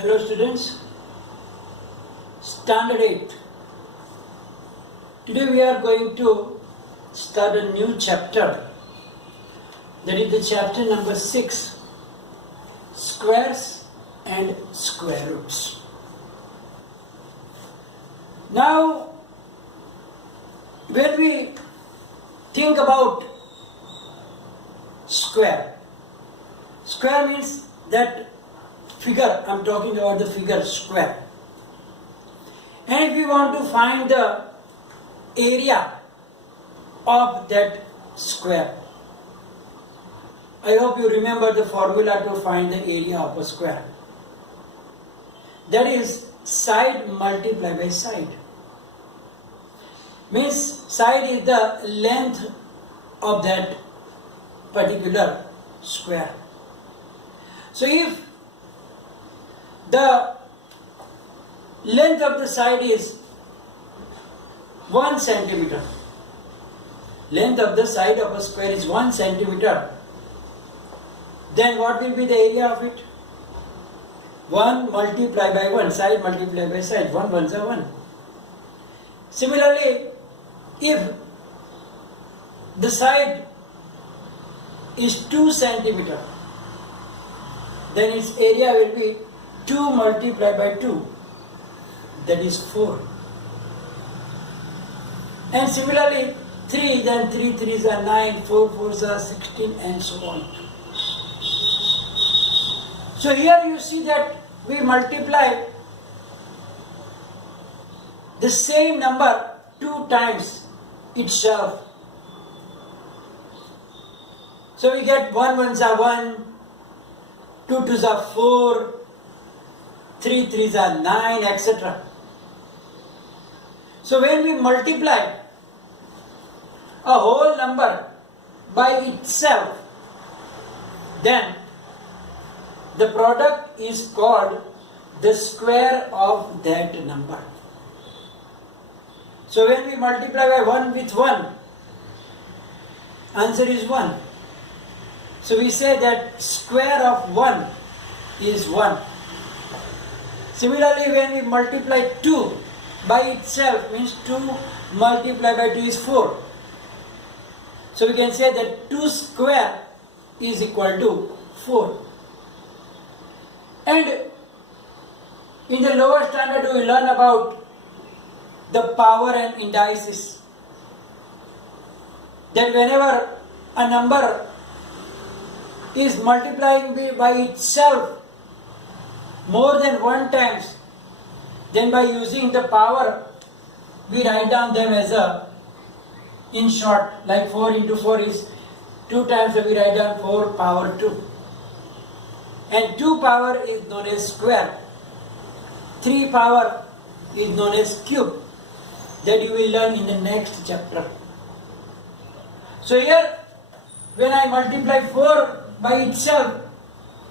Hello students, Standard 8. Today we are going to start a new chapter. That is the chapter number 6, Squares and Square Roots. Now, when we think about square means that figure, I am talking about the figure square. And if we want to find the area of that square, I hope you remember the formula to find the area of a square. That is side multiplied by side. Means side is the length of that particular square. So if the length of the side is 1 centimeter. Length of the side of a square is 1 centimeter. Then what will be the area of it? 1 multiplied by 1, side multiplied by side, 1 ones are 1. Similarly, if the side is 2 centimeter, then its area will be 2 multiplied by 2, that is 4. And similarly, 3, then 3 3s are 9, 4 4s are 16, and so on. So here you see that we multiply the same number 2 times itself. So we get 1 ones are 1, 2 2s are 4, 3 3s are 9, etc. So when we multiply a whole number by itself, then the product is called the square of that number. So when we multiply by 1 with 1, answer is 1. So we say that square of 1 is 1. Similarly, when we multiply 2 by itself, means 2 multiplied by 2 is 4. So we can say that 2 square is equal to 4. And in the lower standard we learn about the power and indices. That whenever a number is multiplying by itself more than 1 times, then by using the power, we write down them as in short, like 4 into 4 is 2 times, so we write down 4 power 2. And 2 power is known as square. 3 power is known as cube. That you will learn in the next chapter. So here, when I multiply 4 by itself,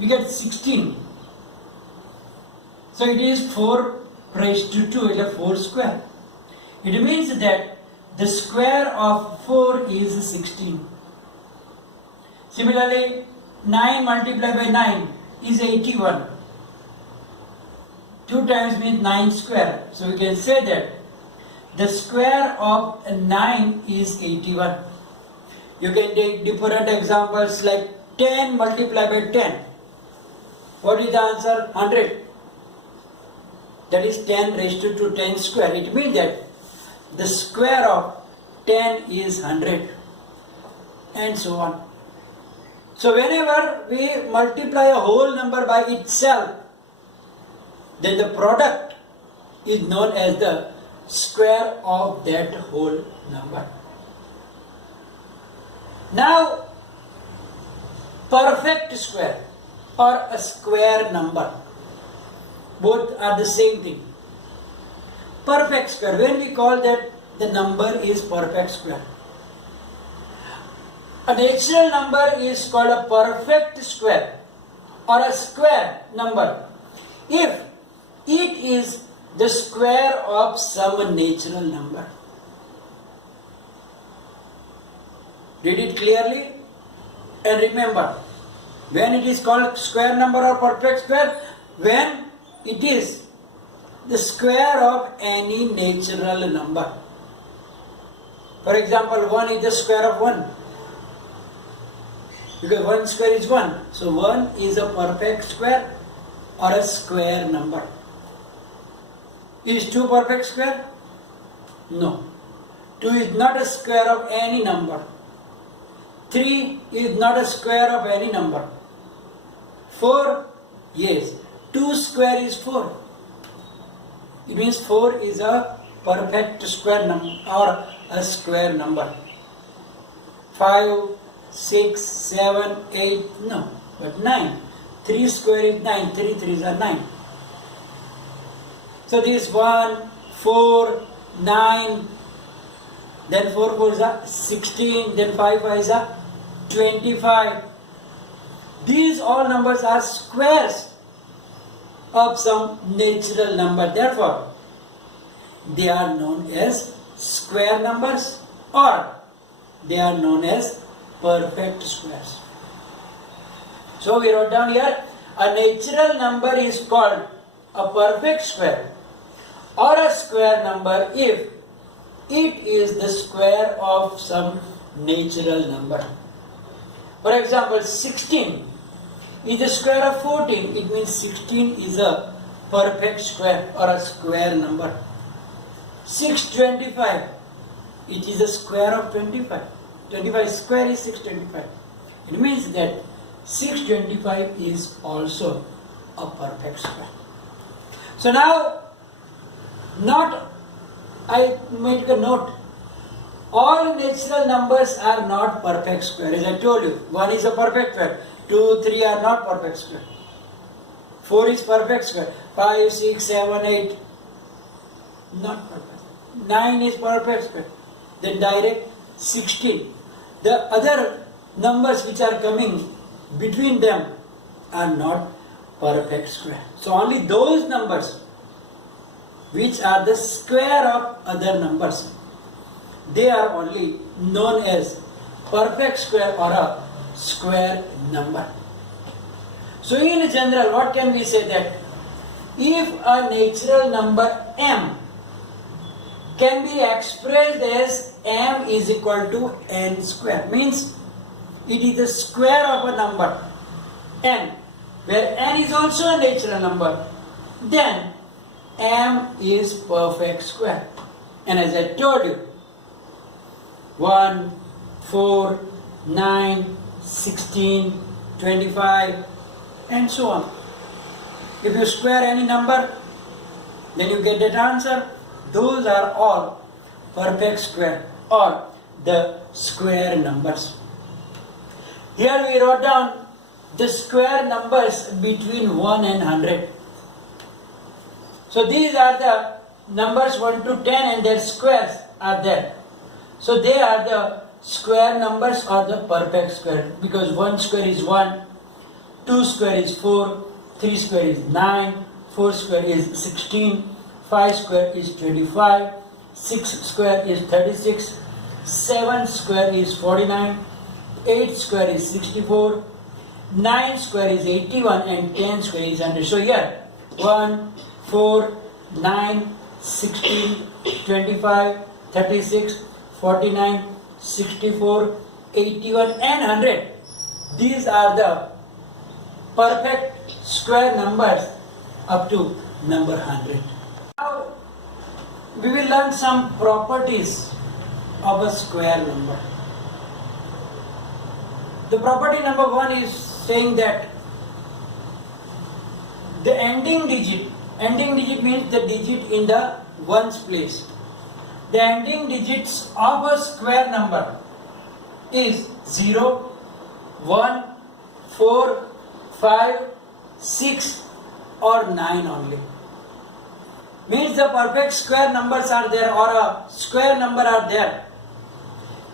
we get 16. So it is 4 raised to 2, it is 4 square. It means that the square of 4 is 16. Similarly, 9 multiplied by 9 is 81. 2 times means 9 square. So we can say that the square of 9 is 81. You can take different examples like 10 multiplied by 10. What is the answer? 100. That is 10 raised to 2, 10 square. It means that the square of 10 is 100, and so on. So whenever we multiply a whole number by itself, then the product is known as the square of that whole number. Now, perfect square or a square number, both are the same thing. Perfect square, when we call that the number is perfect square. A natural number is called a perfect square or a square number if it is the square of some natural number. Read it clearly and remember, when it is called square number or perfect square, when it is the square of any natural number. For example, 1 is the square of 1. Because 1 square is 1. So 1 is a perfect square or a square number. Is 2 perfect square? No. 2 is not a square of any number. 3 is not a square of any number. 4, yes. 2 square is 4. It means 4 is a perfect square number or a square number. 5, 6, 7, 8, no, but 9. 3 square is 9, 3 3s are 9. So this 1, 4, 9, then 4 4s are 16, then 5 5s are 25. These all numbers are squares of some natural number. Therefore, they are known as square numbers or they are known as perfect squares. So we wrote down here, a natural number is called a perfect square or a square number if it is the square of some natural number. For example, 16 is the square of 14. It means 16 is a perfect square or a square number. 625, it is the square of 25. 25 square is 625. It means that 625 is also a perfect square. So now, I made a note. All natural numbers are not perfect square. As I told you, 1 is a perfect square. 2, 3 are not perfect square. 4 is perfect square. 5, 6, 7, 8, not perfect. 9 is perfect square. Then direct 16. The other numbers which are coming between them are not perfect square. So only those numbers which are the square of other numbers, they are only known as perfect square or a square number. So in general, what can we say that if a natural number m can be expressed as m is equal to n square, means it is the square of a number n, where n is also a natural number, then m is perfect square. And as I told you, 1, 4, 9, 16, 25, and so on. If you square any number, then you get that answer. Those are all perfect square or the square numbers. Here we wrote down the square numbers between 1 and 100. So these are the numbers 1 to 10 and their squares are there. So they are the square numbers or the perfect square, because 1 square is 1, 2 square is 4, 3 square is 9, 4 square is 16, 5 square is 25, 6 square is 36, 7 square is 49, 8 square is 64, 9 square is 81 and 10 square is 100. So here 1, 4, 9, 16, 25, 36, 49, 64, 81 and 100. These are the perfect square numbers up to number 100. Now we will learn some properties of a square number. The property number 1 is saying that the ending digit means the digit in the ones place. The ending digits of a square number is 0, 1, 4, 5, 6 or 9 only. Means the perfect square numbers are there or a square number are there.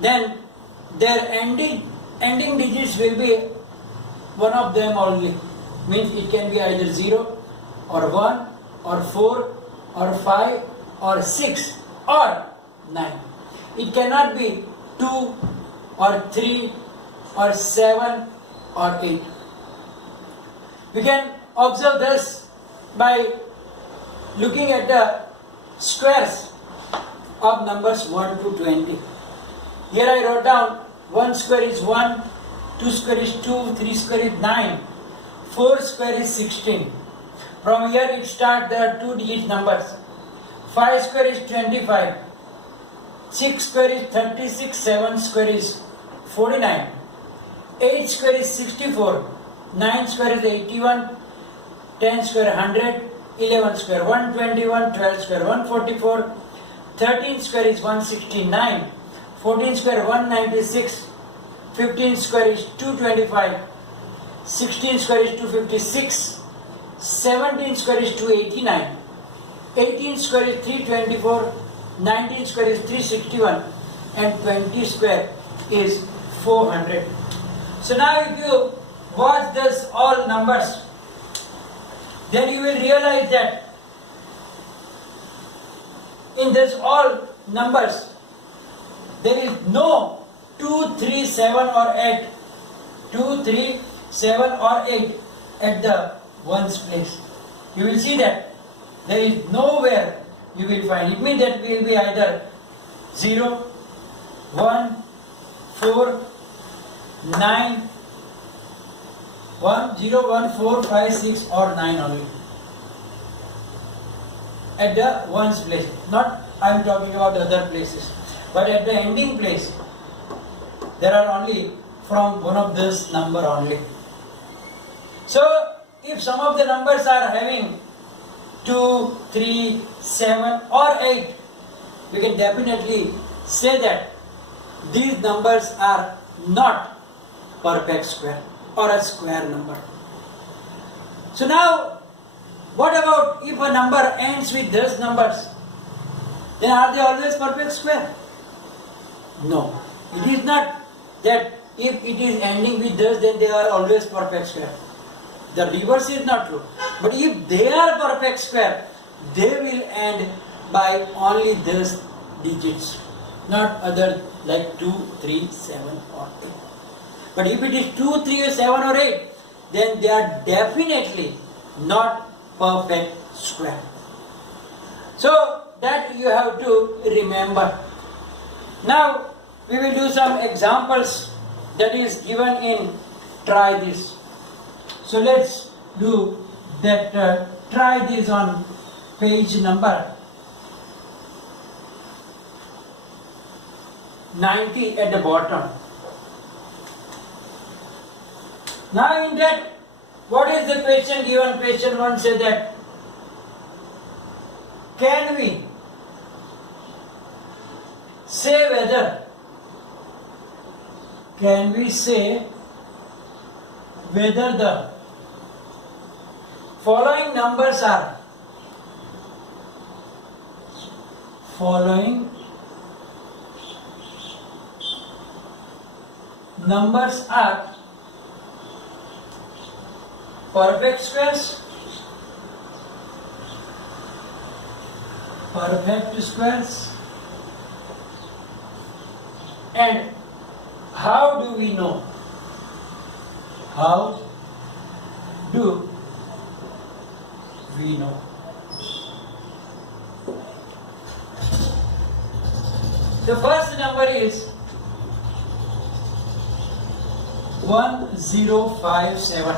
Then their ending digits will be one of them only. Means it can be either 0 or 1 or 4 or 5 or 6 or 9. It cannot be 2 or 3 or 7 or 8. We can observe this by looking at the squares of numbers 1 to 20. Here I wrote down 1 square is 1, 2 square is 2, 3 square is 9, 4 square is 16. From here it starts the 2-digit numbers. 5 square is 25, 6 square is 36, 7 square is 49, 8 square is 64, 9 square is 81, 10 square 100, 11 square 121, 12 square 144, 13 square is 169, 14 square 196, 15 square is 225, 16 square is 256, 17 square is 289, 18 square is 324, 19 square is 361, and 20 square is 400. So now if you watch this all numbers, then you will realize that in this all numbers there is no 2, 3, 7 or 8. 2, 3, 7 or 8 at the ones place. You will see that there is nowhere you will find. It means that will be either 0, 1, 4, 9, 1, 0, 1, 4, 5, 6 or 9 only. At the ones place. Not I am talking about the other places. But at the ending place, there are only from one of this number only. So, if some of the numbers are having 2, 3, 7 or 8, we can definitely say that these numbers are not perfect square or a square number. So now, what about if a number ends with these numbers? Then are they always perfect square? No. It is not that if it is ending with this, then they are always perfect square. The reverse is not true. But if they are perfect square, they will end by only these digits, not other like 2, 3, 7 or 8. But if it is 2, 3, 7 or 8, then they are definitely not perfect square. So that you have to remember. Now we will do some examples that is given in try this. So let's do that try this on page number 90 at the bottom. Now in that, what is the question given? Question 1 says that can we say whether the following numbers are perfect squares, and how do we know? How do we know? The first number is 1057.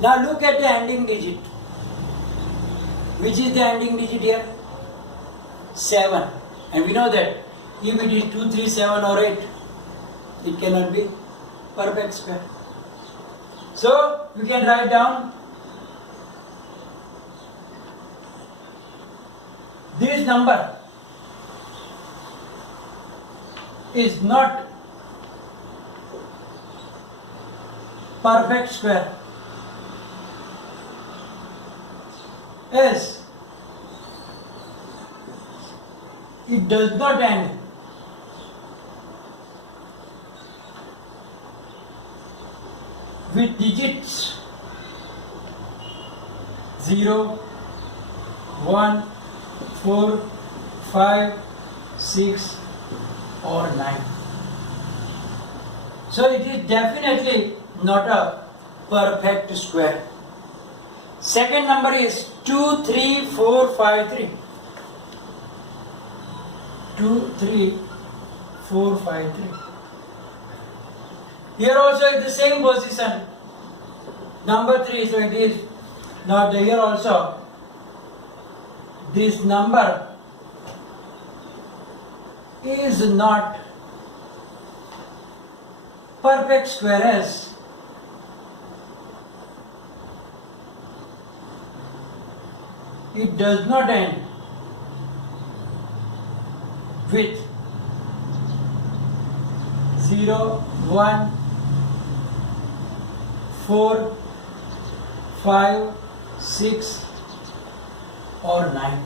Now look at the ending digit. Which is the ending digit here? 7. And we know that if it is 2, 3, 7 or 8, it cannot be perfect square. So we can write down this number is not perfect square, as it does not end with digits 0, 1, 4, 5, 6 or 9. So it is definitely not a perfect square. Second number is 23453. 23453. Here also is the same position. Number 3, so it is not here also. This number is not perfect square as it does not end with 0, 1, 4, 5, 6 or 9.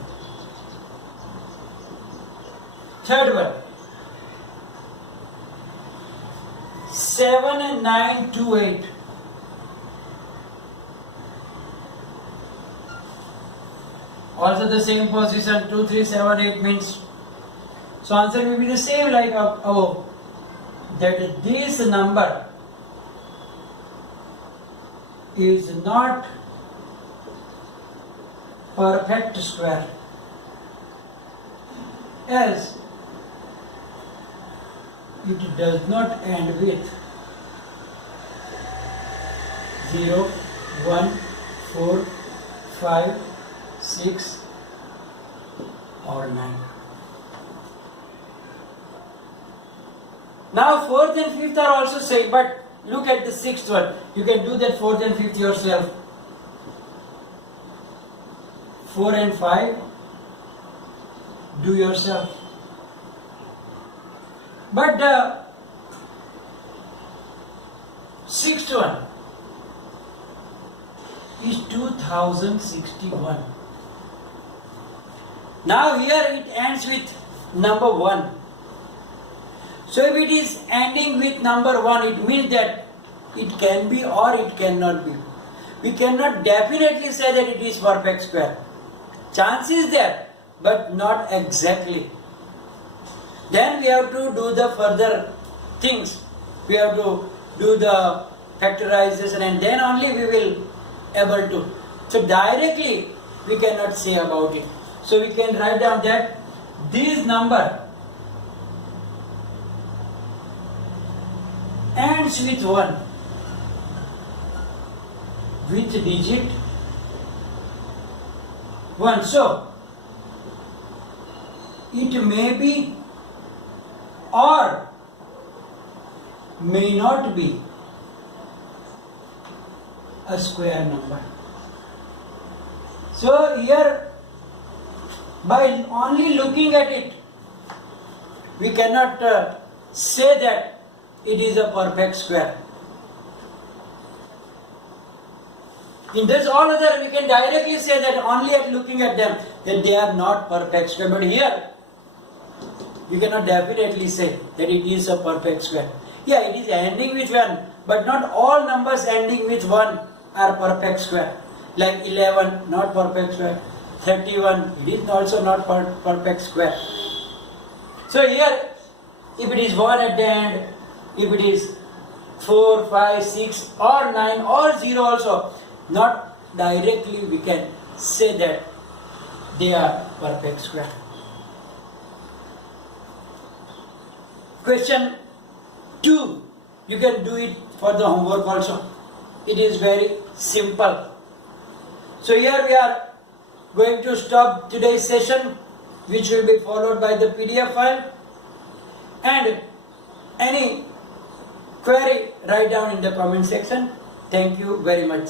Third one, 7928. Also the same position, 2378 means. So answer will be the same like above. That this number is not perfect square as it does not end with 0, 1, 4, 5, 6 or 9. Now fourth and fifth are also same, but look at the sixth one. You can do that fourth and fifth yourself. 4 and 5, do yourself. But the sixth one is 2061. Now here it ends with number 1. So if it is ending with number 1, it means that it can be or it cannot be. We cannot definitely say that it is perfect square. Chance is there, but not exactly. Then we have to do the further things. We have to do the factorization and then only we will able to. So directly we cannot say about it. So we can write down that this number ends with 1. Which digit? 1. So it may be or may not be a square number. So here, by only looking at it, we cannot say that it is a perfect square. In this all other, we can directly say that only at looking at them that they are not perfect square. But here, we cannot definitely say that it is a perfect square. Yeah, it is ending with 1, but not all numbers ending with 1 are perfect square. Like 11, not perfect square. 31, it is also not perfect square. So here, if it is 1 at the end, if it is 4, 5, 6 or 9 or 0 also, not directly we can say that they are perfect square. Question 2, you can do it for the homework also. It is very simple. So here we are going to stop today's session, which will be followed by the PDF file. And any query, write down in the comment section. Thank you very much.